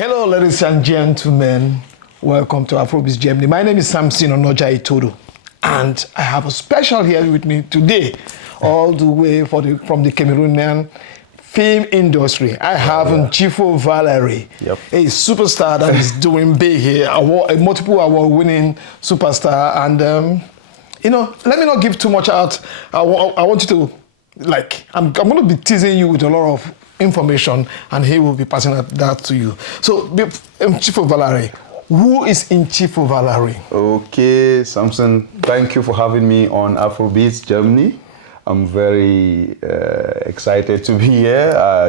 Hello, ladies and gentlemen. Welcome to Afrobizgermany. My name is Samson Onoja Itodo, and I have a special here with me today, all the way from the Cameroonian film industry. I have Nchifor Valery, a superstar that is doing big here, a multiple award-winning superstar. And let me not give too much out. I want you to, I'm going to be teasing you with a lot of information, and he will be passing that to you. So, Nchifor Valery, who is Nchifor Valery? Okay, Samson, thank you for having me on Afrobizgermany. I'm very excited to be here. I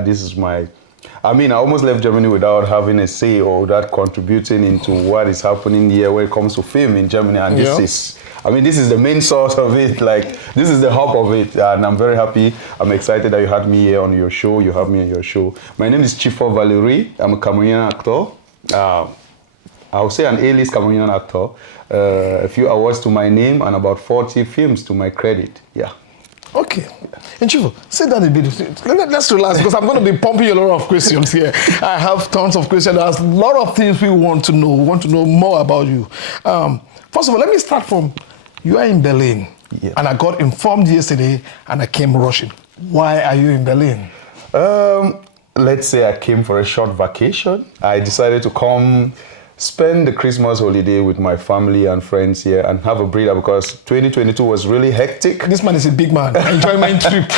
almost left Germany without having a say or without contributing into what is happening here when it comes to film in Germany. And this is the main source of it. This is the hub of it. And I'm very happy. I'm excited that you had me here on your show. You have me on your show. My name is Nchifor Valery. I'm a Cameroonian actor. I'll say an A-list Cameroonian actor. A few awards to my name and about 40 films to my credit. Yeah. Okay. Nchifor, sit down a bit. Let's relax, because I'm going to be pumping you a lot of questions here. I have tons of questions. There's a lot of things we want to know. We want to know more about you. First of all, let me start from, you are in Berlin. Yeah. And I got informed yesterday and I came rushing. Why are you in Berlin? Let's say I came for a short vacation. I decided to come spend the Christmas holiday with my family and friends here and have a breather, because 2022 was really hectic. This man is a big man. Enjoyment trip.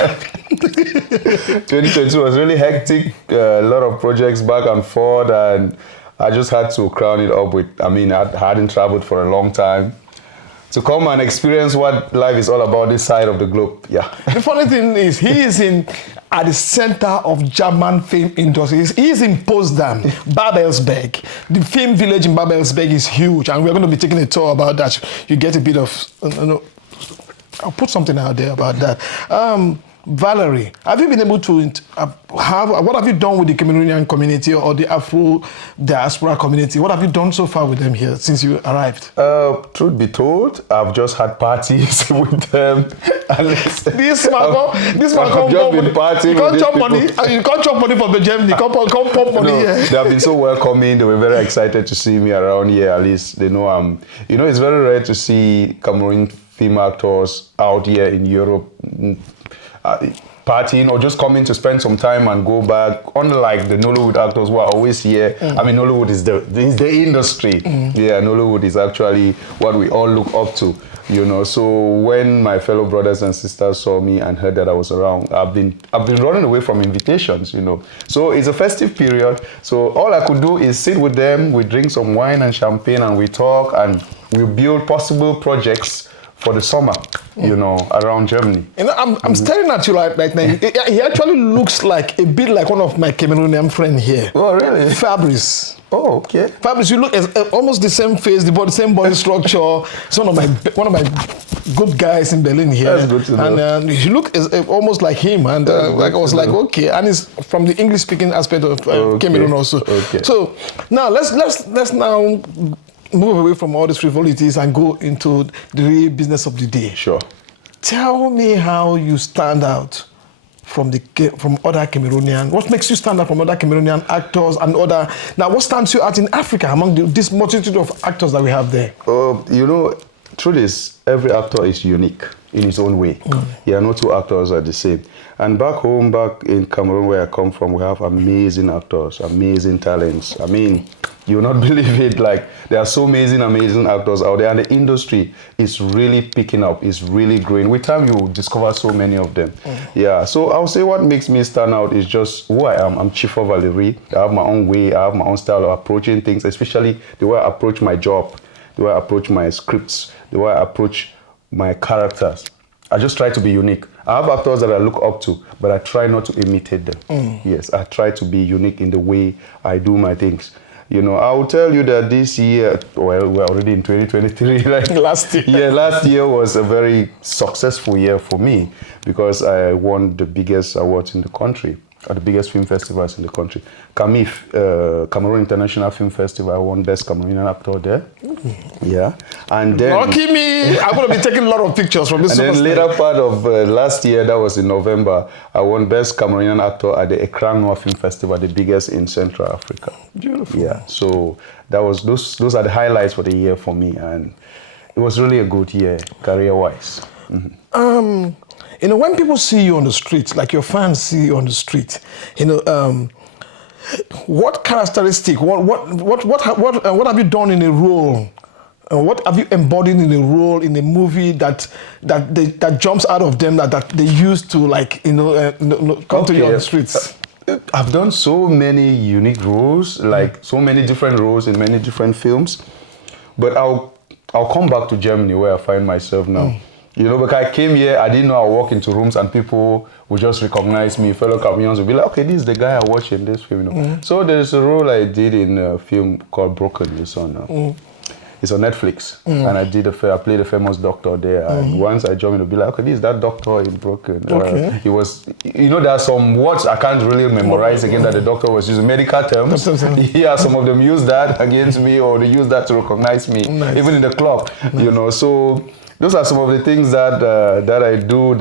2022 was really hectic. A lot of projects back and forth, and I just had to crown it up with, I hadn't traveled for a long time, to come and experience what life is all about this side of the globe. Yeah. The funny thing is, he is at the center of German film industry. He is in Potsdam, Babelsberg. The film village in Babelsberg is huge, and we're going to be taking a tour about that. You get a bit of, I'll put something out there about that. Valery, have you been able to what have you done with the Cameroonian community or the Afro diaspora community? What have you done so far with them here since you arrived? Truth be told, I've just had parties with them. This man you can't chop money. You can't chop money from the Germany. You can't pump money here. They have been so welcoming. They were very excited to see me around here. At least they know I'm. It's very rare to see Cameroonian film actors out here in Europe. Partying or just coming to spend some time and go back, unlike the Nollywood actors who are always here. Nollywood is the industry. Yeah, Nollywood is actually what we all look up to, So when my fellow brothers and sisters saw me and heard that I was around, I've been running away from invitations, So it's a festive period. So all I could do is sit with them, we drink some wine and champagne, and we talk, and we build possible projects for the summer, around Germany. I'm staring at you right now. He actually looks like a bit like one of my Cameroonian friends here. Oh, really? Fabrice. Oh, okay. Fabrice, you look almost the same face, the same body structure. It's one of my good guys in Berlin here. That's good to know. And you look almost like him. And I was like, okay. And it's from the English-speaking aspect of Cameroon also. Okay. So now let's now move away from all these frivolities and go into the real business of the day. Sure. Tell me how you stand out from other Cameroonian. What makes you stand out from other Cameroonian actors and other? Now, what stands you out in Africa among this multitude of actors that we have there? Truth is, every actor is unique in his own way. Yeah, no two actors are the same. And back home, back in Cameroon, where I come from, we have amazing actors, amazing talents. You will not believe it. There are so amazing actors out there, and the industry is really picking up. It's really growing. With time, you discover so many of them. Yeah. So I would say what makes me stand out is just who I am. I'm Nchifor Valery. I have my own way. I have my own style of approaching things, especially the way I approach my job, the way I approach my scripts, the way I approach my characters. I just try to be unique. I have actors that I look up to, but I try not to imitate them. Yes, I try to be unique in the way I do my things. I will tell you that this year, well, we're already in 2023. Last year. Yeah, last year was a very successful year for me because I won the biggest awards in the country. at the biggest film festivals in the country. CAMIF, Cameroon International Film Festival, I won Best Cameroonian Actor there. Yeah. And then... Lucky me! I'm going to be taking a lot of pictures from this. And then later part of last year, that was in November, I won Best Cameroonian Actor at the Ekran Noir Film Festival, the biggest in Central Africa. Beautiful. Yeah, so that was those are the highlights for the year for me, and it was really a good year, career-wise. You know, when people see you on the street, like your fans see you on the street, you know, what characteristic, what have you done in a role? What have you embodied in a role in a movie that jumps out of them that they used to, like, you know, come to you on the streets? I've done so many unique roles, like so many different roles in many different films, but I'll come back to Germany where I find myself now. You know, because I came here, I didn't know I would walk into rooms and people would just recognize me. Fellow Cameroonians would be like, okay, this is the guy I watched in this film. You know? So there's a role I did in a film called Broken. It's on Netflix. And I played a famous doctor there. And once I joined, it would be like, okay, this is that doctor in Broken. He was, you know, there are some words I can't really memorize again that the doctor was using, medical terms. Yeah, some of them use that against me or they use that to recognize me, even in the club, you know. So those are some of the things that I do.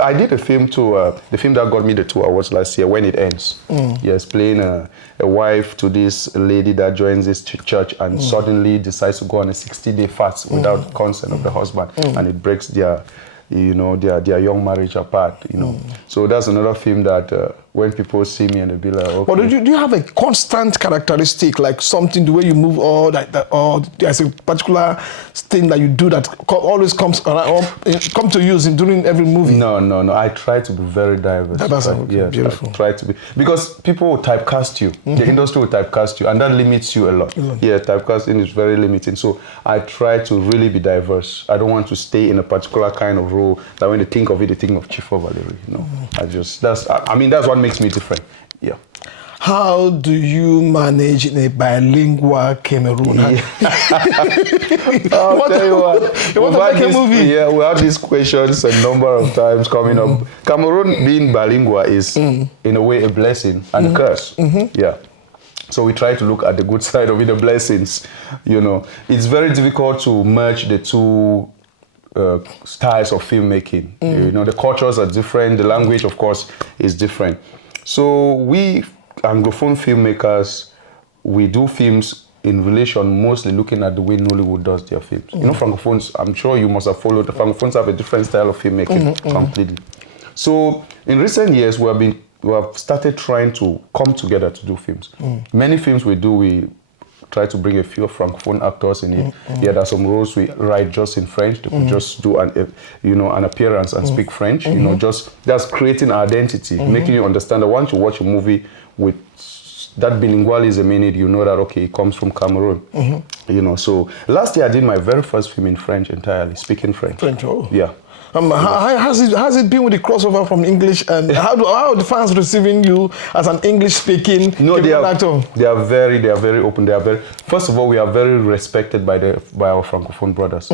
I did a film too, the film that got me the 2 awards last year, When It Ends. Yes, playing a wife to this lady that joins this church and suddenly decides to go on a 60-day fast without consent of the husband, and it breaks their young marriage apart. You know, so that's another film that when people see me and they be like, okay. But do you have a constant characteristic, like something, the way you move, or there's a particular thing that you do that always comes to use during every movie? No. I try to be very diverse. Yeah, beautiful. I try to be, because people will typecast you. The industry will typecast you, and that limits you a lot. Yeah, typecasting is very limiting. So I try to really be diverse. I don't want to stay in a particular kind of role that when they think of it, they think of Nchifor Valery. You know, that's what makes me different. Yeah. How do you manage in a bilingual Cameroon? I'll tell you what. You want to make a movie? Yeah, we have these questions a number of times coming up. Cameroon being bilingual is, in a way, a blessing and a curse. Yeah. So we try to look at the good side of it, the blessings. You know, it's very difficult to merge the two styles of filmmaking. You know, the cultures are different. The language, of course, is different. So we Anglophone filmmakers, we do films in relation mostly looking at the way Nollywood does their films. You know, Francophones, I'm sure you must have followed, the Francophones have a different style of filmmaking completely. So in recent years, we have started trying to come together to do films. Many films we do, we try to bring a few Francophone actors in it. Yeah, there are some roles we write just in French. They could just do an appearance and speak French. You know, that's creating identity, making you understand that once you watch a movie with that bilingualism in it, you know that, okay, it comes from Cameroon. You know, so last year I did my very first film in French entirely, speaking French. Yeah. How has it been with the crossover from English, and how are the fans receiving you as an English-speaking actor? They are very open. First of all, we are very respected by our Francophone brothers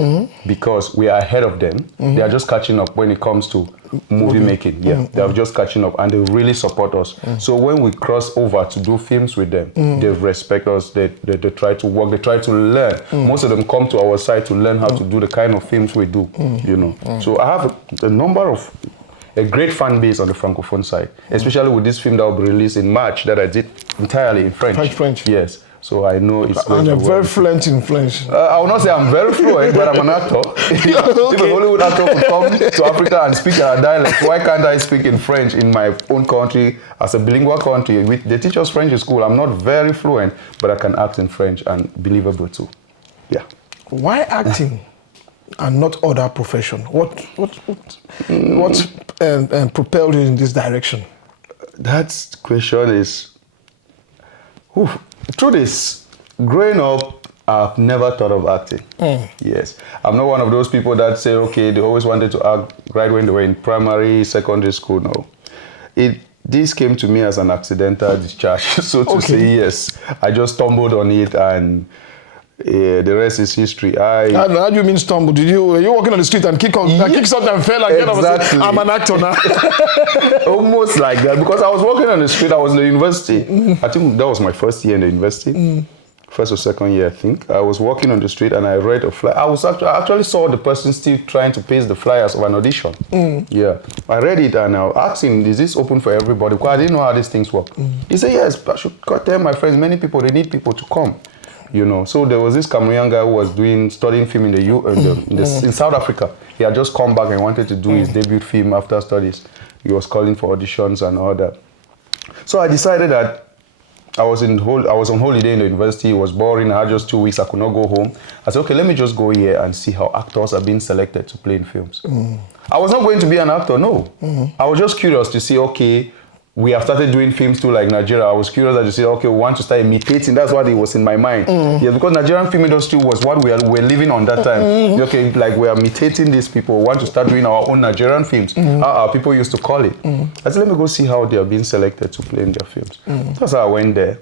because we are ahead of them. They are just catching up when it comes to movie making. Yeah, they are just catching up, and they really support us. So when we cross over to do films with them, they respect us. They try to work. They try to learn. Most of them come to our side to learn how to do the kind of films we do. You know, so I have a great fan base on the Francophone side, especially with this film that will be released in March that I did entirely in French. French. Yes. So I know it's and you're very fluent in French. I will not say I'm very fluent, but I'm an actor. If a Hollywood actor could come to Africa and speak our dialect, why can't I speak in French in my own country as a bilingual country? They teach us French in school. I'm not very fluent, but I can act in French and believable too. Yeah. Why acting and not other profession? What propelled you in this direction? That question is... Truth is, growing up, I've never thought of acting. Yes. I'm not one of those people that say, okay, they always wanted to act right when they were in primary, secondary school. No. This came to me as an accidental discharge, so to say, yes. I just stumbled on it, and The rest is history. How do you mean stumble? Were you walking on the street and kick something and fell and get up and say, I'm an actor now? Almost like that, because I was walking on the street. I was in the university. I think that was my first year in the university. First or second year, I think. I was walking on the street and I read a flyer. I actually saw the person still trying to paste the flyers of an audition. Yeah. I read it and I asked him, is this open for everybody? Because I didn't know how these things work. He said, yes, I should tell my friends, many people, they need people to come. You know, so there was this Cameroonian guy who was studying film in South Africa. He had just come back and wanted to do his debut film after studies. He was calling for auditions and all that. So I decided that I was on holiday in the university. It was boring. I had just 2 weeks. I could not go home. I said, okay, let me just go here and see how actors are being selected to play in films. I was not going to be an actor, no. I was just curious to see, okay, we have started doing films too, like Nigeria. I was curious to say, okay, we want to start imitating. That's what it was in my mind. Yeah, because Nigerian film industry was what we were living on that time. Okay, like we are imitating these people. We want to start doing our own Nigerian films. Our people used to call it. I said, let me go see how they are being selected to play in their films. That's how I went there.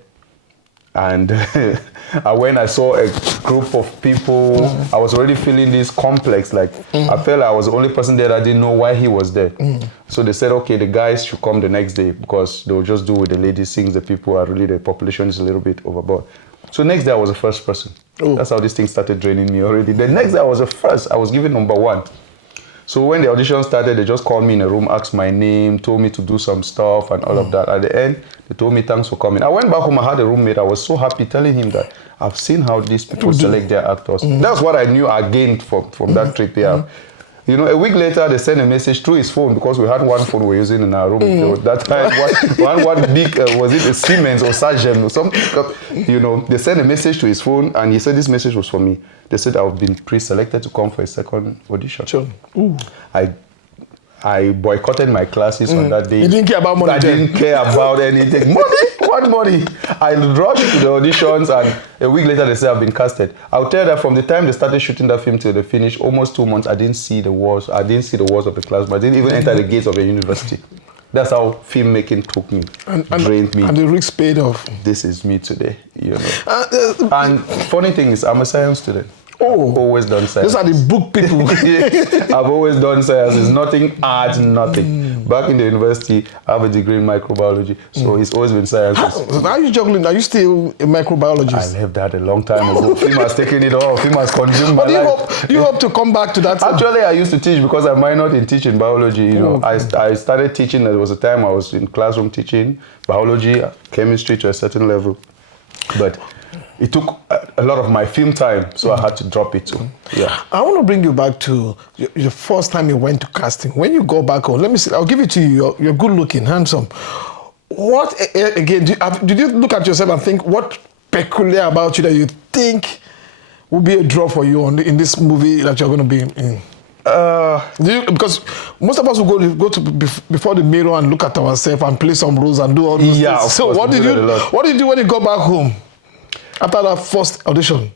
And I saw a group of people, I was already feeling this complex. Like, I felt like I was the only person there that didn't know why he was there. So they said, okay, the guys should come the next day because they'll just do with the ladies, since the people are really, the population is a little bit overboard. So next day I was the first person. That's how this thing started draining me already. The next day I was the first. I was given number 1. So when the audition started, they just called me in a room, asked my name, told me to do some stuff and all of that. At the end, they told me, thanks for coming. I went back home, I had a roommate. I was so happy telling him that I've seen how these people select their actors. That's what I knew I gained from that trip here. You know, a week later, they sent a message through his phone, because we had one phone we were using in our room. There was that time, one big, was it a Siemens or Sagem or something? You know, they sent a message to his phone, and he said this message was for me. They said I've been pre-selected to come for a second audition. Sure. I boycotted my classes on that day. You didn't care about money? I didn't care about anything. Money? What money? I rushed to the auditions, and a week later they said I've been casted. I'll tell you that from the time they started shooting that film till they finished, almost 2 months, I didn't see the walls. I didn't see the walls of the class, but I didn't even enter the gates of the university. That's how filmmaking took me, drained me. And the risk paid off. This is me today, you know. And funny thing is, I'm a science student. Oh, I've always done science. Those are the book people. I've always done science. It's nothing art, nothing. Back in the university, I have a degree in microbiology, so it's always been science. How are you juggling? Are you still a microbiologist? I left that a long time ago. Film has taken it off. Film has consumed my life. Do you hope to come back to that? Actually, I used to teach because I minored in teaching biology. You know, I started teaching. There was a time I was in classroom teaching biology, chemistry to a certain level, but it took a lot of my film time, so I had to drop it too. Yeah. I want to bring you back to your first time you went to casting. When you go back home, let me see. I'll give it to you. You're good looking, handsome. What again? Did you look at yourself and think what peculiar about you that you think will be a draw for you in this movie that you're going to be in? Because most of us will go to before the mirror and look at ourselves and play some roles and do all those things. So what did you do when you got back home? After that first audition?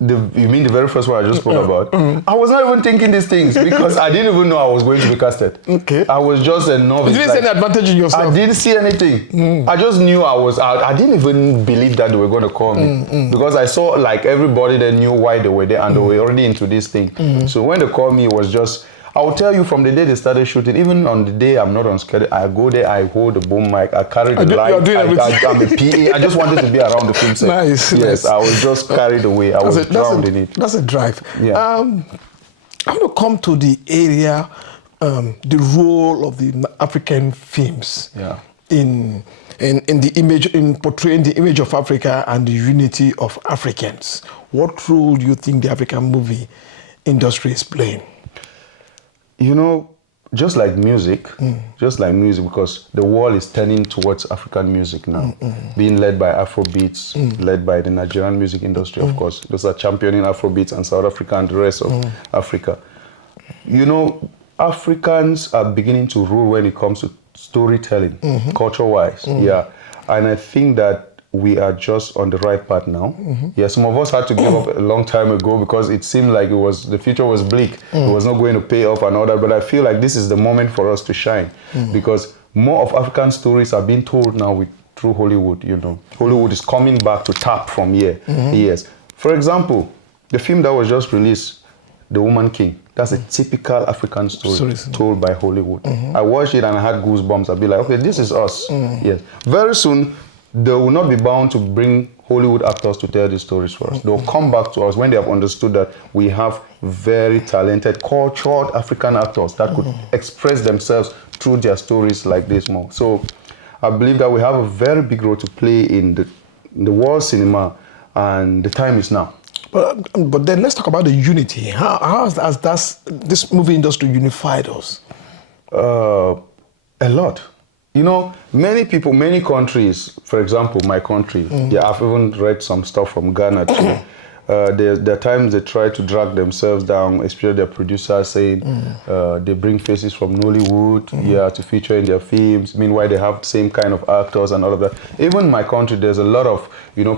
You mean the very first one I just spoke about? I was not even thinking these things because I didn't even know I was going to be casted. Okay. I was just a novice. You didn't see any advantage in yourself? I didn't see anything. I just knew I didn't even believe that they were going to call me because I saw like everybody that knew why they were there and they were already into this thing. So when they called me, it was just, I'll tell you from the day they started shooting, even on the day I'm not on schedule, I go there, I hold the boom mic, I carry the light, I'm a PA. I just wanted to be around the film set. Nice. Yes, I was just carried away. I was drowned in it. That's a drive. Yeah. I want to come to the area, the role of the African films in the image, in portraying the image of Africa and the unity of Africans. What role do you think the African movie industry is playing? You know, just like music, because the world is turning towards African music now, being led by Afrobeats, led by the Nigerian music industry, of course. Those are championing Afrobeats and South Africa and the rest of Africa. You know, Africans are beginning to rule when it comes to storytelling, culture-wise, yeah. And I think that we are just on the right path now. Yeah, some of us had to give up a long time ago because it seemed like the future was bleak. It was not going to pay off and all that. But I feel like this is the moment for us to shine because more of African stories are being told now through Hollywood. You know, Hollywood is coming back to tap from here. Yes, For example, the film that was just released, The Woman King, that's a typical African story told by Hollywood. I watched it and I had goosebumps. I'd be like, okay, this is us. Yes. Very soon, they will not be bound to bring Hollywood actors to tell these stories for us. They'll come back to us when they have understood that we have very talented, cultured African actors that could express themselves through their stories like this more. So I believe that we have a very big role to play in the world cinema, and the time is now. But then let's talk about the unity. How has this movie industry unified us? A lot. You know, many people, many countries, for example, my country, yeah, I've even read some stuff from Ghana too. There are times they try to drag themselves down, especially their producers saying they bring faces from Nollywood to feature in their films. Meanwhile, they have the same kind of actors and all of that. Even in my country, there's a lot of,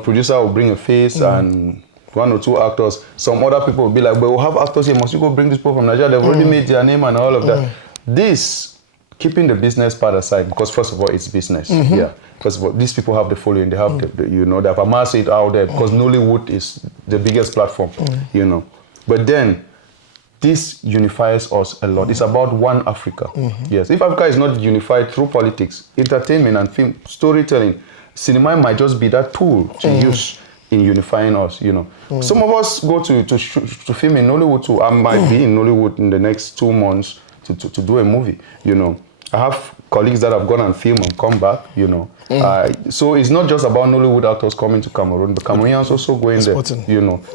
producer will bring a face and one or two actors. Some other people will be like, but we'll have actors here, must you go bring this people from Nigeria? They've already made their name and all of that. This, keeping the business part aside, because first of all, it's business. Yeah. First of all, these people have the following. They have, they have amassed it out there because Nollywood is the biggest platform, But then, this unifies us a lot. It's about one Africa. Yes. If Africa is not unified through politics, entertainment and film, storytelling, cinema might just be that tool to use in unifying us, Some of us go to film in Nollywood too. I might be in Nollywood in the next 2 months to do a movie, I have colleagues that have gone and filmed and come back, so it's not just about Nollywood actors coming to Cameroon, but Cameroonians also going there,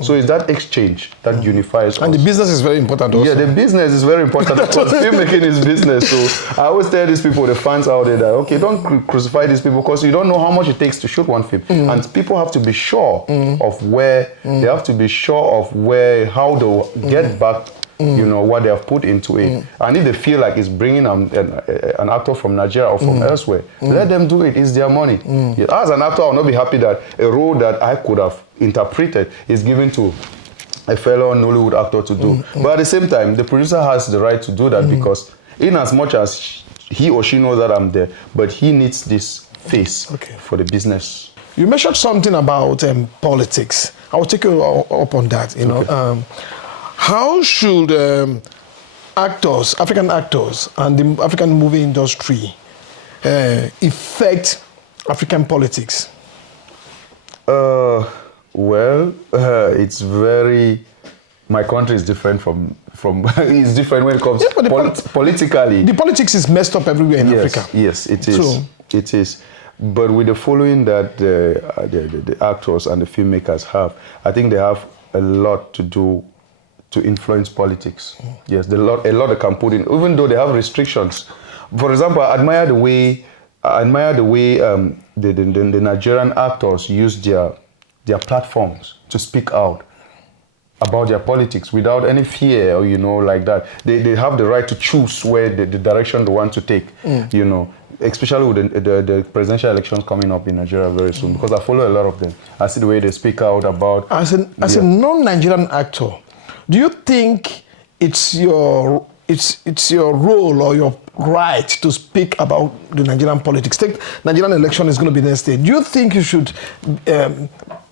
So it's that exchange that unifies us. And the business is very important also. Yeah, the business is very important because filmmaking is business. So I always tell these people, the fans out there, that, okay, don't crucify these people because you don't know how much it takes to shoot one film. And people have to be sure of where, they have to be sure of how they'll get back what they have put into it. And if they feel like it's bringing an actor from Nigeria or from elsewhere, let them do it. It's their money. Yeah, as an actor, I'll not be happy that a role that I could have interpreted is given to a fellow Nollywood actor to do. But at the same time, the producer has the right to do that because in as much as he or she knows that I'm there, but he needs this face for the business. You mentioned something about politics. I will take you up on that, how should actors, African actors, and the African movie industry affect African politics? It's very. My country is different from it's different when it comes politically. The politics is messed up everywhere in Africa. Yes, it is. So, it is. But with the following that the actors and the filmmakers have, I think they have a lot to do to influence politics. Yes, a lot they can put in, even though they have restrictions. For example, I admire the way the Nigerian actors use their platforms to speak out about their politics without any fear or like that. They have the right to choose where the direction they want to take. Especially with the presidential elections coming up in Nigeria very soon, because I follow a lot of them. I see the way they speak out about. As a non-Nigerian actor, do you think it's your role or your right to speak about the Nigerian politics? Take Nigerian election is going to be next day. Do you think you should?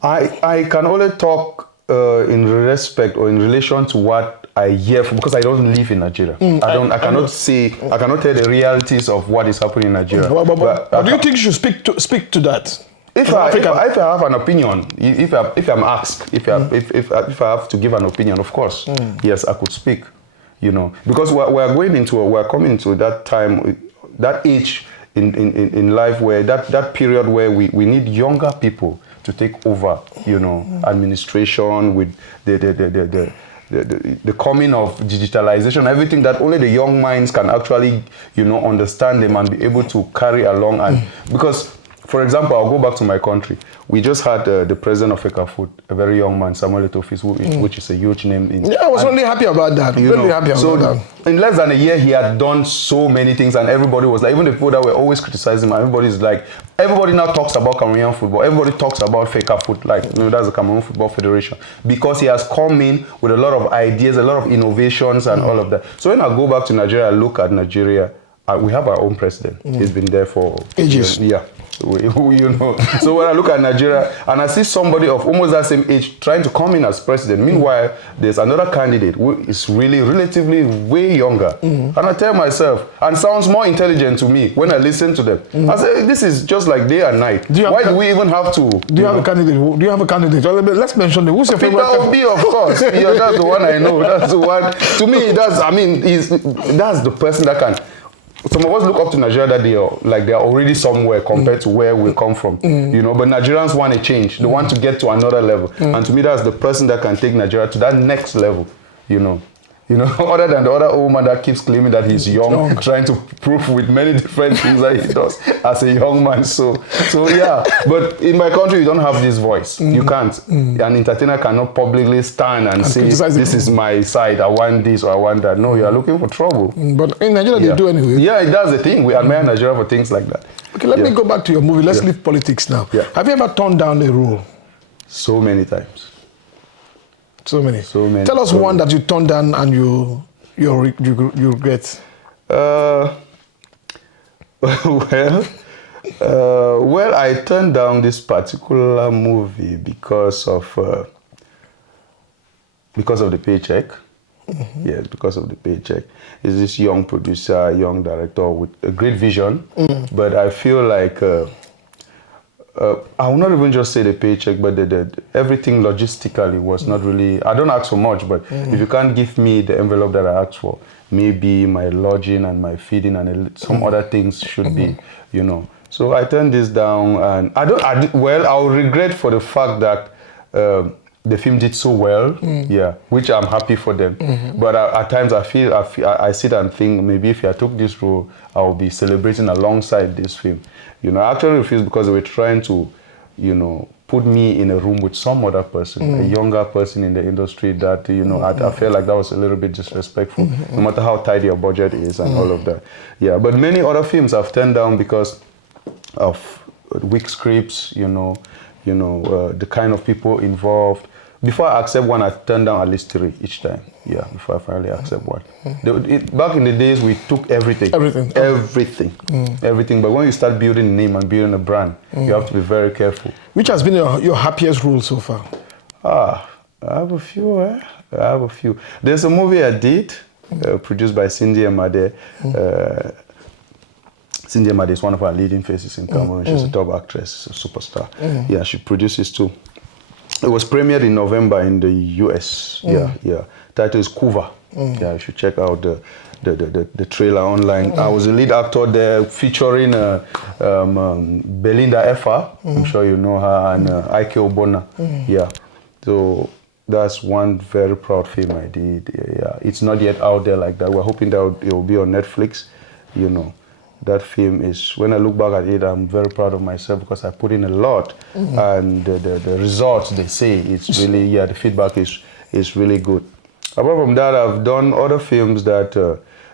I can only talk in respect or in relation to what I hear from, because I don't live in Nigeria. I cannot tell the realities of what is happening in Nigeria. But do you think you should speak to that? If I have an opinion, if I'm asked, if I have to give an opinion, of course, yes, I could speak. Because we're coming into that time, that age in life where that period where we need younger people to take over, administration with the coming of digitalization, everything that only the young minds can actually, understand them and be able to carry along. And because, for example, I'll go back to my country. We just had the president of FECAFOOD, a very young man, Samuel Eto'o, which is a huge name. I was really happy about that. In less than a year, he had done so many things, and everybody was like, even the people that were always criticizing him, everybody now talks about Cameroonian football. Everybody talks about FECAFOOD, that's the Cameroon Football Federation, because he has come in with a lot of ideas, a lot of innovations, and all of that. So when I go back to Nigeria, I look at Nigeria. We have our own president. He's been there for ages. Yeah. you know. So when I look at Nigeria and I see somebody of almost that same age trying to come in as president, meanwhile, there's another candidate who is really relatively way younger. And I tell myself, and sounds more intelligent to me when I listen to them. I say, this is just like day and night. Why do we even have to? Do you have a candidate? Do you have a candidate? Let's mention it. Who's your favorite? Peter Obi, of course. Yeah, that's the one I know. That's the one. To me, that's the person that can. Some of us look up to Nigeria that they are already somewhere compared to where we come from, you know. But Nigerians want a change. They want to get to another level, and to me, that's the person that can take Nigeria to that next level, you know. Other than the other old man that keeps claiming that he's young, trying to prove with many different things that he does as a young man. So yeah. But in my country, you don't have this voice. You can't. An entertainer cannot publicly stand and say, this is my side, I want this or I want that. No, you are looking for trouble. But in Nigeria, they do anyway. Yeah, that's the thing. We admire Nigeria for things like that. Okay, let me go back to your movie. Let's leave politics now. Yeah. Have you ever turned down a role? So many times. So many. Tell us one that you turned down and you regret. Well, I turned down this particular movie because of the paycheck. Yes, because of the paycheck. It's this young producer, young director with a great vision, but I feel like. I will not even just say the paycheck, but everything logistically was not really. I don't ask for much, but if you can't give me the envelope that I asked for, maybe my lodging and my feeding and some other things should be, you know. So I turned this down, and I'll regret for the fact that the film did so well, yeah, which I'm happy for them. But at times I sit and think maybe if I took this role, I'll be celebrating alongside this film. You know, I actually refused because they were trying to, you know, put me in a room with some other person, a younger person in the industry that, you know, I felt like that was a little bit disrespectful, no matter how tight your budget is and all of that. Yeah, but many other films I've turned down because of weak scripts, the kind of people involved. Before I accept one, I turn down at least 3 each time. Yeah, before I finally accept one. Back in the days, we took everything. Everything. But when you start building a name and building a brand, you have to be very careful. Which has been your happiest role so far? I have a few. There's a movie I did, produced by Cindy Amade. Cindy Amade is one of our leading faces in Cameroon. She's a top actress, a superstar. Yeah, she produces too. It was premiered in November in the US. Yeah. Title is Kuva. Yeah, you should check out the trailer online. I was the lead actor there, featuring Belinda Effa. I'm sure you know her, and Ike Obona. Yeah. So that's one very proud film I did. Yeah. It's not yet out there like that. We're hoping that it will be on Netflix. You know. That film is, when I look back at it, I'm very proud of myself because I put in a lot, and the results, they say, it's really, the feedback is really good. Apart from that, I've done other films that,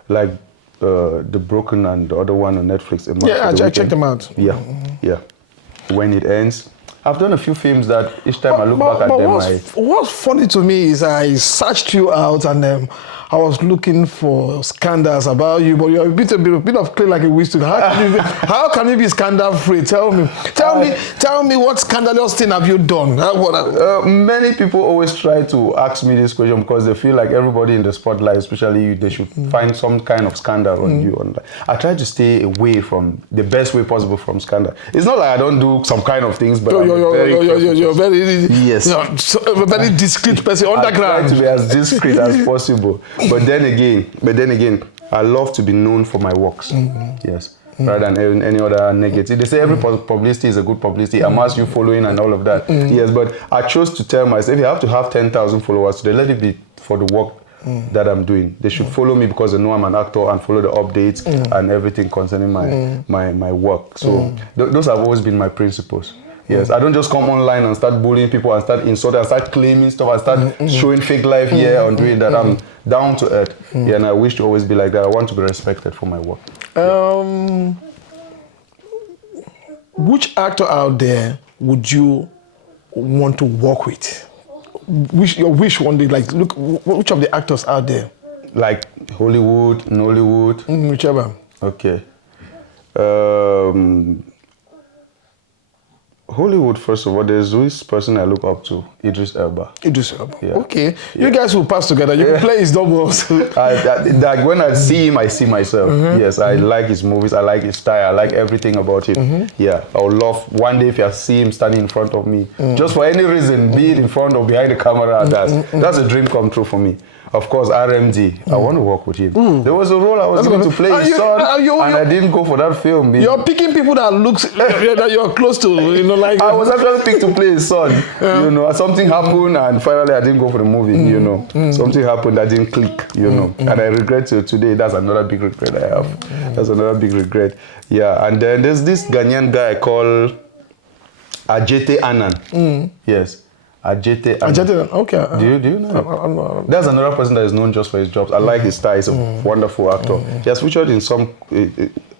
like The Broken and the other one on Netflix. Yeah, I checked them out. Yeah. When It Ends. I've done a few films that each time I look back at them, what's funny to me is I searched you out and I was looking for scandals about you, but you're a bit of clay like a whistle. How can you be scandal free? Tell me what scandalous thing have you done? Many people always try to ask me this question because they feel like everybody in the spotlight, especially you, they should find some kind of scandal on you. I try to stay away from the best way possible from scandal. It's not like I don't do some kind of things, but you're very a very discreet person, underground. I try to be as discreet as possible. But then again, I love to be known for my works. Yes. Rather than any other negative. They say every publicity is a good publicity. I'm asking you following and all of that. Yes, but I chose to tell myself, if you have to have 10,000 followers today, let it be for the work that I'm doing. They should follow me because they know I'm an actor and follow the updates and everything concerning my work. So those have always been my principles. Yes, I don't just come online and start bullying people and start insulting and start claiming stuff and start showing fake life here and doing that. I'm down to earth. Yeah, and I wish to always be like that. I want to be respected for my work. Which actor out there would you want to work with? Your wish one day, like, look, which of the actors out there? Like Hollywood, Nollywood? Whichever. Okay. Hollywood, first of all, there's this person I look up to, Idris Elba. Idris Elba. Yeah. Okay. You guys will pass together. You can play his doubles. Like when I see him, I see myself. Yes, I like his movies. I like his style. I like everything about him. Yeah, I would love one day if I see him standing in front of me, just for any reason, be it in front or behind the camera. That's a dream come true for me. Of course, RMD. I want to work with him. There was a role I was going to play his son, and I didn't go for that film. You're picking people that looks that you're close to, you know, like. I was actually picked to play his son. You know, something happened, and finally I didn't go for the movie. You know, something happened that didn't click. You know, and I regret it today. That's another big regret I have. That's another big regret. Yeah, and then there's this Ghanaian guy called Ajete Anan. Yes. Ajete. Okay. Do you know? That's another person that is known just for his jobs. I like his style. He's a wonderful actor. He has featured in some.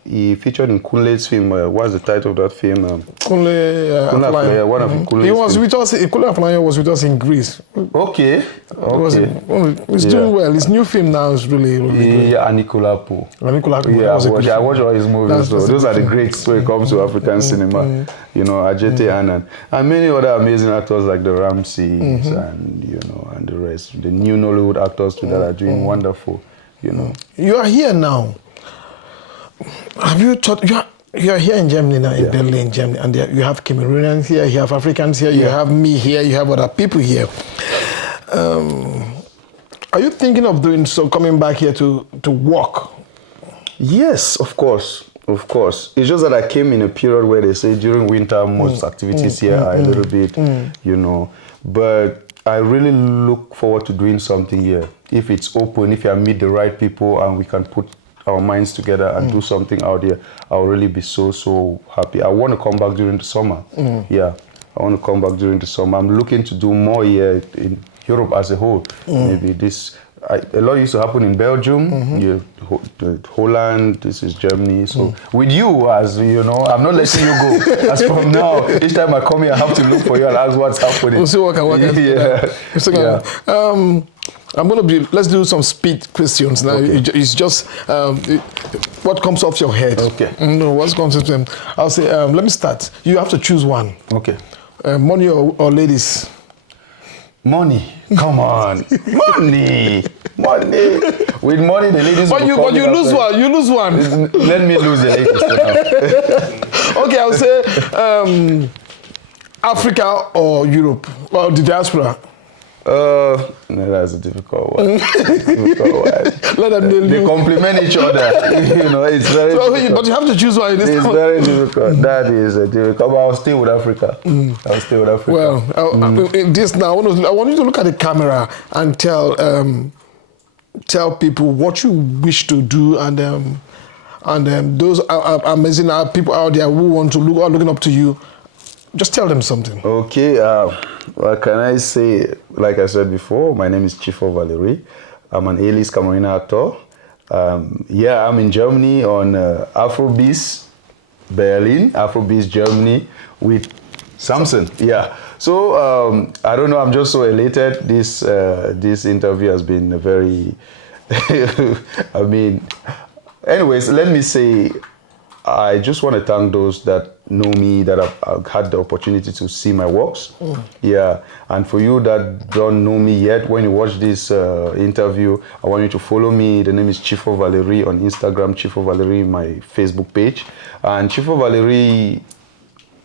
He featured in Kunle's film. What's the title of that film? Kunle Aflaya. One of Kunle's. He was with us. Kunle Aflaya was with us in Greece. Okay. He's doing well. His new film now is really good. Yeah, Anikulapo. Anikulapo. I watch all his movies. So those are the greats when it comes to African cinema. You know, Ajete Anan, and many other amazing actors like the Ramseys and you know, and the rest. The new Nollywood actors too that are doing wonderful. You know. You are here now. Have you thought you are here in Germany now, in Berlin, Germany, and you have Cameroonians here, you have Africans here, you have me here, you have other people here. Are you thinking of doing so, coming back here to work? Yes, of course. Of course. It's just that I came in a period where they say during winter most activities here are a little bit, you know. But I really look forward to doing something here. If it's open, if I meet the right people and we can put our minds together and do something out there, I'll really be so happy. I want to come back during the summer. Yeah, I want to come back during the summer. I'm looking to do more here in Europe as a whole. Maybe this, a lot used to happen in Belgium, Holland, this is Germany. So with you, as you know, I'm not letting you go. As from now, each time I come here, I have to look for you and ask what's happening. We'll see what can work. I'm going to be, let's do some speed questions now. Okay. It's just what comes off your head. Okay. No, what comes off them. I'll say, let me start. You have to choose one. Okay. Money or ladies? Money. Come on. Money. With money, the ladies but will you lose one. You lose one. Let me lose the ladies for now. Okay, I'll say Africa or Europe, or the diaspora. No, that's a difficult one. Let them they complement each other. You know, it's very difficult. But you have to choose one. It's very difficult. That is difficult. But I'll stay with Africa. I'll stay with Africa. Well, in this now, I want you to look at the camera and tell people what you wish to do, and those amazing people out there who want to are looking up to you. Just tell them something. Okay. What can I say? Like I said before, my name is Nchifor Valery. I'm an A-list Cameroonian actor. I'm in Germany on Afrobizgermany with Samson. Yeah. So I don't know. I'm just so elated. This interview has been very. I mean, anyways, let me say, I just want to thank those that know me, that I've had the opportunity to see my works. Yeah, and for you that don't know me yet, when you watch this interview, I want you to follow me. The name is Nchifor Valery on Instagram, Nchifor Valery, my Facebook page. And Nchifor Valery,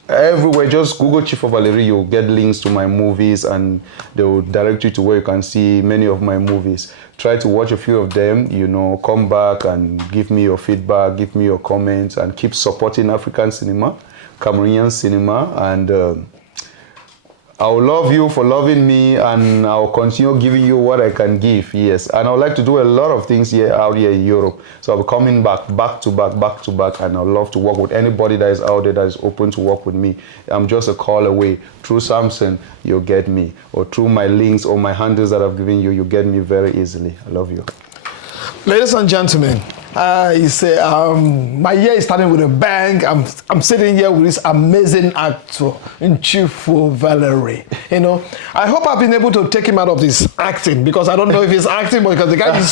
everywhere, just Google Nchifor Valery, you'll get links to my movies and they will direct you to where you can see many of my movies. Try to watch a few of them, you know, come back and give me your feedback, give me your comments, and keep supporting African cinema, Cameroonian cinema, and I'll love you for loving me, and I'll continue giving you what I can give, yes. And I would like to do a lot of things out here in Europe. So I'll be coming back to back, and I'd love to work with anybody that is out there that is open to work with me. I'm just a call away. Through Samson, you'll get me. Or through my links or my handles that I've given you, you'll get me very easily. I love you. Ladies and gentlemen, He said, my year is starting with a bang. I'm sitting here with this amazing actor, Nchifor Valery. You know, I hope I've been able to take him out of this acting, because I don't know if he's acting, because the guy is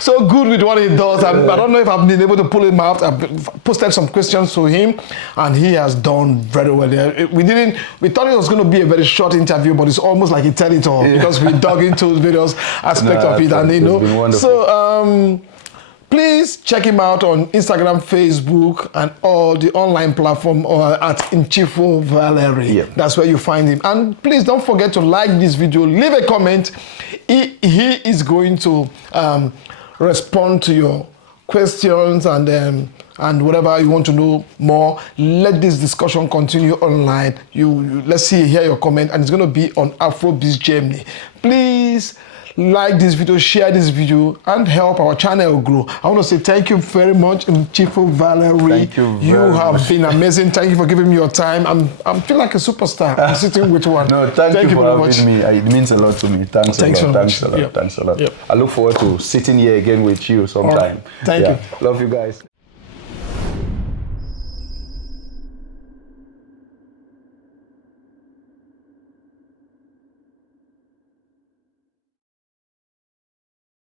so good with what he does. I don't know if I've been able to pull him out. I've posted some questions to him, and he has done very well. We thought it was going to be a very short interview, but it's almost like he tell it all, because we dug into various aspects of it, and you know. So please check him out on Instagram, Facebook, and all the online platform, or at Nchifor Valery. Yeah. That's where you find him. And please don't forget to like this video, leave a comment. He is going to respond to your questions and whatever you want to know more. Let this discussion continue online. Let's hear your comment, and it's going to be on Afrobizgermany. Please like this video, share this video, and help our channel grow. I want to say thank you very much, Nchifor Valery. Thank you very You have much. been amazing. Thank you for giving me your time. I feel like a superstar. I'm sitting with one. No, thank you for very having much. me. It means a lot to me. Thanks a lot. So Thanks much. a lot. Yep. Thanks a lot. Yep. I look forward to sitting here again with you sometime. Thank you. Love you guys.